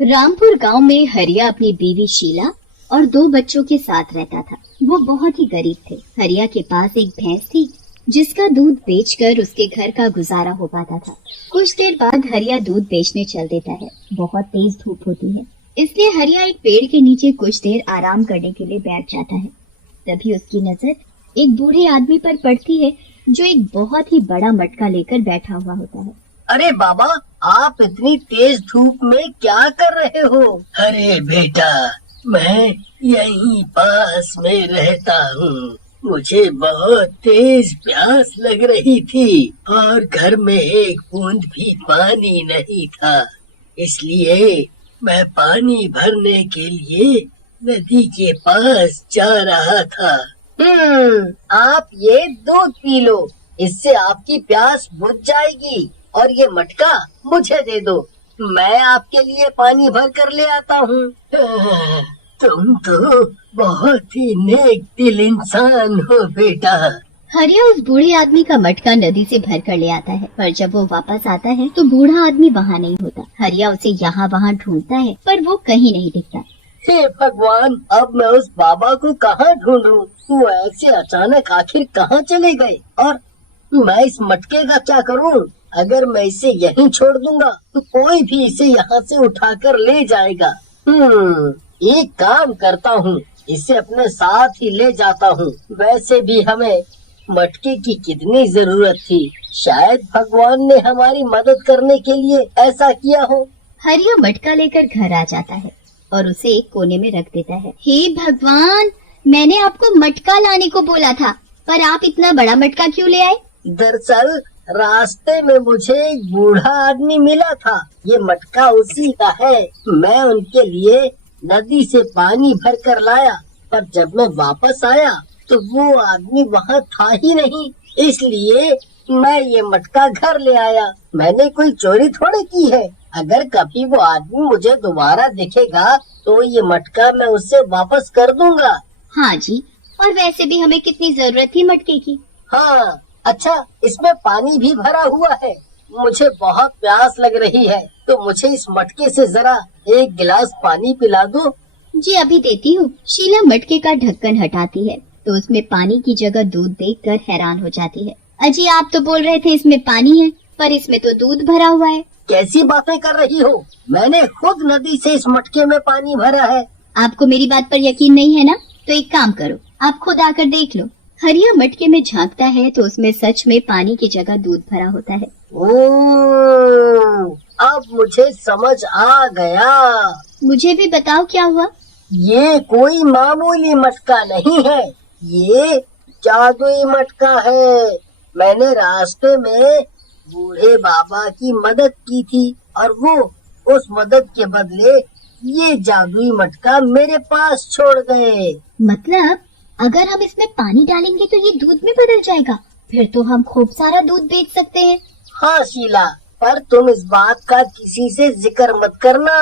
रामपुर गांव में हरिया अपनी बीवी शीला और 2 बच्चों के साथ रहता था। वो बहुत ही गरीब थे। हरिया के पास एक भैंस थी जिसका दूध बेचकर उसके घर का गुजारा हो पाता था। कुछ देर बाद हरिया दूध बेचने चल देता है। बहुत तेज धूप होती है, इसलिए हरिया एक पेड़ के नीचे कुछ देर आराम करने के लिए बैठ जाता है। तभी उसकी नजर एक बूढ़े आदमी पर पड़ती है जो एक बहुत ही बड़ा मटका लेकर बैठा हुआ होता है। अरे बाबा, आप इतनी तेज धूप में क्या कर रहे हो? अरे बेटा, मैं यहीं पास में रहता हूँ। मुझे बहुत तेज प्यास लग रही थी और घर में एक बूंद भी पानी नहीं था, इसलिए मैं पानी भरने के लिए नदी के पास जा रहा था। आप ये दूध पी लो, इससे आपकी प्यास बुझ जाएगी। और ये मटका मुझे दे दो, मैं आपके लिए पानी भर कर ले आता हूँ। तुम तो बहुत ही नेक दिल इंसान हो बेटा। हरिया उस बूढ़े आदमी का मटका नदी से भर कर ले आता है, पर जब वो वापस आता है तो बूढ़ा आदमी वहाँ नहीं होता। हरिया उसे यहाँ वहाँ ढूंढता है पर वो कहीं नहीं दिखता। हे भगवान, अब मैं उस बाबा को कहाँ ढूंढूं? वो ऐसे अचानक आखिर कहाँ चले गए और मैं इस मटके का क्या करूं? अगर मैं इसे यहीं छोड़ दूंगा तो कोई भी इसे यहाँ से उठाकर ले जाएगा। एक काम करता हूँ, इसे अपने साथ ही ले जाता हूँ। वैसे भी हमें मटके की कितनी जरूरत थी, शायद भगवान ने हमारी मदद करने के लिए ऐसा किया हो। हरिया मटका लेकर घर आ जाता है और उसे एक कोने में रख देता है। हे भगवान, मैंने आपको मटका लाने को बोला था, पर आप इतना बड़ा मटका क्यों ले आए? दरअसल रास्ते में मुझे एक बूढ़ा आदमी मिला था, ये मटका उसी का है। मैं उनके लिए नदी से पानी भर कर लाया, पर जब मैं वापस आया तो वो आदमी वहाँ था ही नहीं, इसलिए मैं ये मटका घर ले आया। मैंने कोई चोरी थोड़ी की है। अगर कभी वो आदमी मुझे दोबारा दिखेगा तो ये मटका मैं उससे वापस कर दूंगा। हाँ जी, और वैसे भी हमें कितनी जरूरत थी मटके की। हाँ, अच्छा, इसमें पानी भी भरा हुआ है। मुझे बहुत प्यास लग रही है, तो मुझे इस मटके से जरा एक गिलास पानी पिला दो। जी अभी देती हूँ। शीला मटके का ढक्कन हटाती है तो उसमें पानी की जगह दूध देखकर हैरान हो जाती है। अजी, आप तो बोल रहे थे इसमें पानी है, पर इसमें तो दूध भरा हुआ है। कैसी बातें कर रही हो? मैंने खुद नदी से इस मटके में पानी भरा है। आपको मेरी बात पर यकीन नहीं है ना? तो एक काम करो, आप खुद आकर देख लो। हरिया मटके में झांकता है तो उसमें सच में पानी की जगह दूध भरा होता है। ओह, अब मुझे समझ आ गया। मुझे भी बताओ क्या हुआ? ये कोई मामूली मटका नहीं है, ये जादुई मटका है। मैंने रास्ते में बूढ़े बाबा की मदद की थी और वो उस मदद के बदले ये जादुई मटका मेरे पास छोड़ गए। मतलब अगर हम इसमें पानी डालेंगे तो ये दूध में बदल जाएगा, फिर तो हम खूब सारा दूध बेच सकते हैं। हाँ शीला, पर तुम इस बात का किसी से जिक्र मत करना।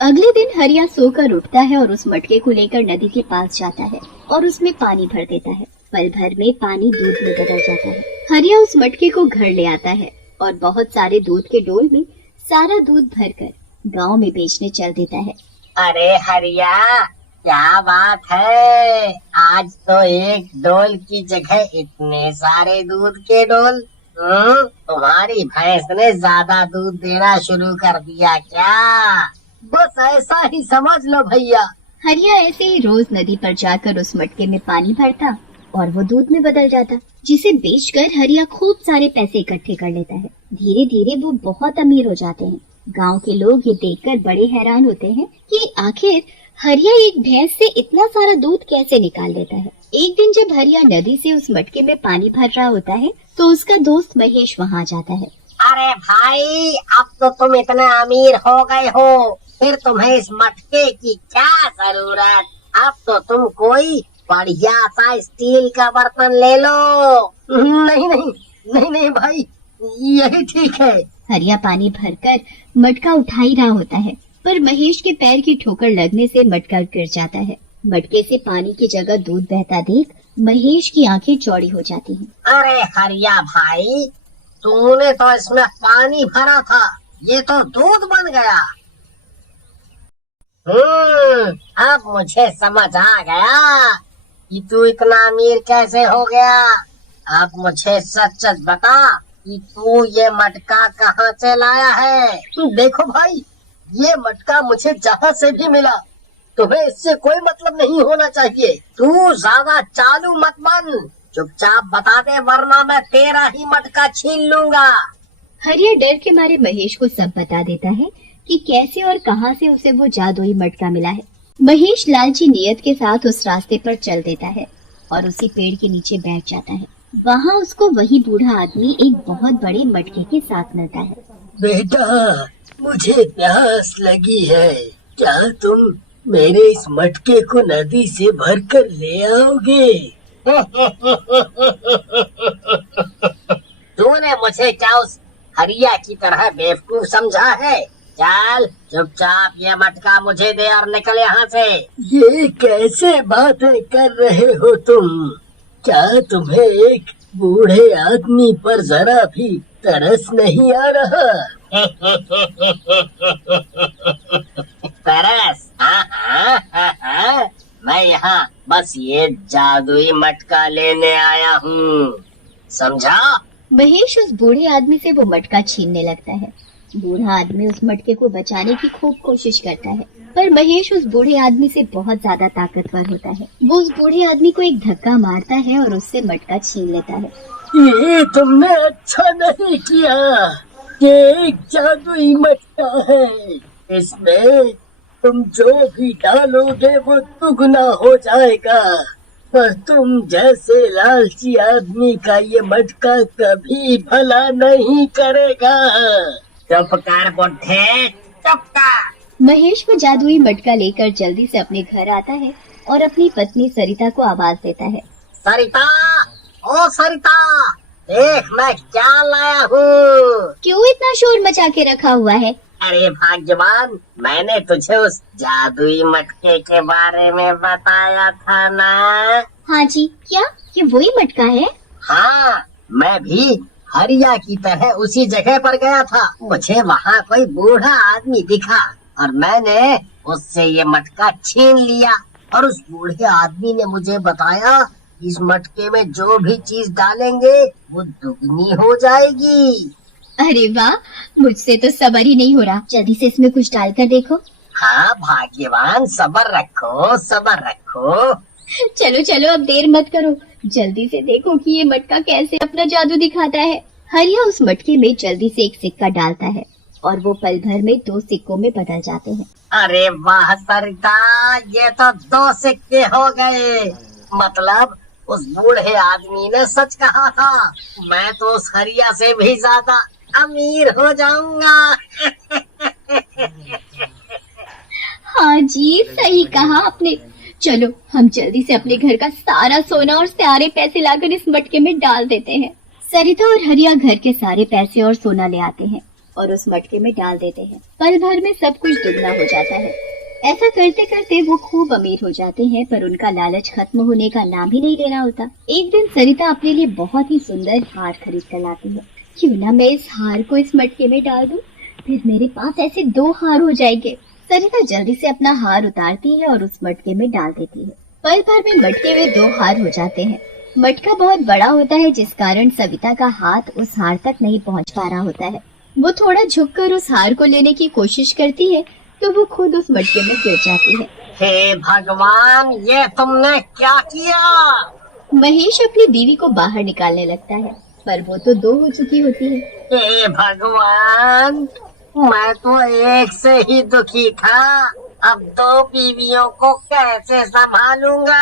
अगले दिन हरिया सोकर उठता है और उस मटके को लेकर नदी के पास जाता है और उसमें पानी भर देता है। पल भर में पानी दूध में बदल जाता है। हरिया उस मटके को घर ले आता है और बहुत सारे दूध के डोल में सारा दूध भरकर गांव में बेचने चल देता है। अरे हरिया, क्या बात है, आज तो एक डोल की जगह इतने सारे दूध के डोल। तुम्हारी भैंस ने ज्यादा दूध देना शुरू कर दिया क्या? बस ऐसा ही समझ लो भैया। हरिया ऐसे ही रोज नदी पर जाकर उस मटके में पानी भरता और वो दूध में बदल जाता, जिसे बेचकर हरिया खूब सारे पैसे इकट्ठे कर लेता है। धीरे धीरे वो बहुत अमीर हो जाते हैं। गांव के लोग ये देखकर बड़े हैरान होते हैं कि आखिर हरिया एक भैंस से इतना सारा दूध कैसे निकाल देता है। एक दिन जब हरिया नदी से उस मटके में पानी भर रहा होता है तो उसका दोस्त महेश वहाँ जाता है। अरे भाई, अब तो तुम इतने अमीर हो गए हो, फिर तुम्हें इस मटके की क्या जरूरत? अब तो तुम कोई बढ़िया सा स्टील का बर्तन ले लो। नहीं नहीं नहीं नहीं भाई, यही ठीक है। हरिया पानी भरकर मटका उठा ही रहा होता है, पर महेश के पैर की ठोकर लगने से मटका गिर जाता है। मटके से पानी की जगह दूध बहता देख महेश की आंखें चौड़ी हो जाती हैं। अरे हरिया भाई, तूने तो इसमें पानी भरा था, ये तो दूध बन गया। अब मुझे समझ आ गया कि तू इतना अमीर कैसे हो गया। अब मुझे सच सच बता कि तू ये मटका कहाँ से लाया है। देखो भाई, ये मटका मुझे जहाँ से भी मिला, तुम्हें इससे कोई मतलब नहीं होना चाहिए। तू ज्यादा चालू मत बन, चुपचाप बता दे वरना मैं तेरा ही मटका छीन लूंगा। हरिया डर के मारे महेश को सब बता देता है कि कैसे और कहां से उसे वो जादुई मटका मिला है। महेश लालची नियत के साथ उस रास्ते पर चल देता है और उसी पेड़ के नीचे बैठ जाता है। वहाँ उसको वही बूढ़ा आदमी एक बहुत बड़े मटके के साथ मिलता है। बेटा, मुझे प्यास लगी है, क्या तुम मेरे इस मटके को नदी से भरकर ले आओगे? तूने मुझे क्या उस हरिया की तरह बेवकूफ समझा है? चल चुपचाप ये मटका मुझे दे और निकल यहाँ से। ये कैसे बातें कर रहे हो तुम? क्या तुम्हें एक बूढ़े आदमी पर जरा भी तरस नहीं आ रहा? तरस? हाँ, मैं यहाँ बस ये जादुई मटका लेने आया हूँ, समझा? महेश उस बूढ़े आदमी से वो मटका छीनने लगता है। बूढ़ा आदमी उस मटके को बचाने की खूब कोशिश करता है, पर महेश उस बूढ़े आदमी से बहुत ज्यादा ताकतवर होता है। वो उस बूढ़े आदमी को एक धक्का मारता है और उससे मटका छीन लेता है। ये तुमने अच्छा नहीं किया। ये एक जादुई मटका है, इसमें तुम जो भी डालोगे वो दुगना हो जाएगा, पर तुम जैसे लालची आदमी का ये मटका कभी भला नहीं करेगा। चुप कर बुड्ढे, चुप कर। महेश वो जादुई मटका लेकर जल्दी से अपने घर आता है और अपनी पत्नी सरिता को आवाज देता है। सरिता, ओ सरिता, देख मैं क्या लाया हूँ। क्यों इतना शोर मचा के रखा हुआ है? अरे भाग्यवान, मैंने तुझे उस जादुई मटके के बारे में बताया था ना। हाँ जी, क्या ये वही मटका है? हाँ, मैं भी हरिया की तरह उसी जगह पर गया था। मुझे वहाँ कोई बूढ़ा आदमी दिखा और मैंने उससे ये मटका छीन लिया, और उस बूढ़े आदमी ने मुझे बताया इस मटके में जो भी चीज डालेंगे वो दुगनी हो जाएगी। अरे वाह, मुझसे तो सबर ही नहीं हो रहा। जल्दी से इसमें कुछ डालकर देखो। हाँ भाग्यवान, सबर रखो, सबर रखो। चलो चलो, अब देर मत करो, जल्दी से देखो कि ये मटका कैसे अपना जादू दिखाता है। हरिया उस मटके में जल्दी से एक सिक्का डालता है और वो पल भर में 2 सिक्कों में बदल जाते हैं। अरे वाह सरिता, ये तो 2 सिक्के हो गए। मतलब उस बूढ़े आदमी ने सच कहा था, मैं तो उस हरिया से भी ज्यादा अमीर हो जाऊंगा। हाँ जी, सही कहा आपने। चलो हम जल्दी से अपने घर का सारा सोना और सारे पैसे लाकर इस मटके में डाल देते हैं। सरिता और हरिया घर के सारे पैसे और सोना ले आते हैं और उस मटके में डाल देते हैं। पल भर में सब कुछ दुगना हो जाता है। ऐसा करते करते वो खूब अमीर हो जाते हैं, पर उनका लालच खत्म होने का नाम ही नहीं ले रहा होता। एक दिन सरिता अपने लिए बहुत ही सुंदर हार खरीद कर लाती है। क्यों ना मैं इस हार को इस मटके में डाल दूं, फिर मेरे पास ऐसे 2 हार हो जाएंगे। सरिता जल्दी से अपना हार उतारती है और उस मटके में डाल देती है। पल भर में मटके में 2 हार हो जाते हैं। मटका बहुत बड़ा होता है, जिस कारण सविता का हाथ उस हार तक नहीं पहुंच पा रहा होता है। वो थोड़ा झुककर उस हार को लेने की कोशिश करती है तो वो खुद उस मटके में गिर जाती है। हे भगवान, ये तुमने क्या किया? महेश अपनी बीवी को बाहर निकालने लगता है, पर वो तो 2 हो चुकी होती है। हे भगवान, मैं तो एक से ही दुखी था, अब 2 बीवियों को कैसे संभालूंगा?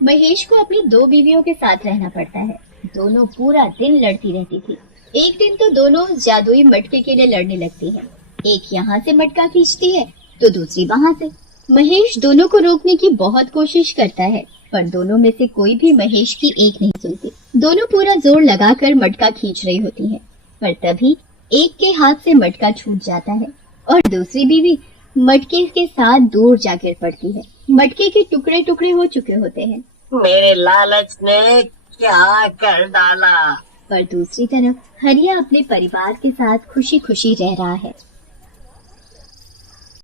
महेश को अपनी 2 बीवियों के साथ रहना पड़ता है। दोनों पूरा दिन लड़ती रहती थी। एक दिन तो दोनों जादुई मटके के लिए लड़ने लगती हैं। एक यहाँ से मटका खींचती है तो दूसरी वहाँ से। महेश दोनों को रोकने की बहुत कोशिश करता है, पर दोनों में से कोई भी महेश की एक नहीं सुनती। दोनों पूरा जोर लगाकर मटका खींच रही होती हैं, पर तभी एक के हाथ से मटका छूट जाता है और दूसरी बीवी मटके के साथ दूर जा गिर पड़ती है। मटके के टुकड़े टुकड़े हो चुके होते हैं। मेरे लालच ने क्या कर डाला? पर दूसरी तरफ हरिया अपने परिवार के साथ खुशी खुशी रह रहा है।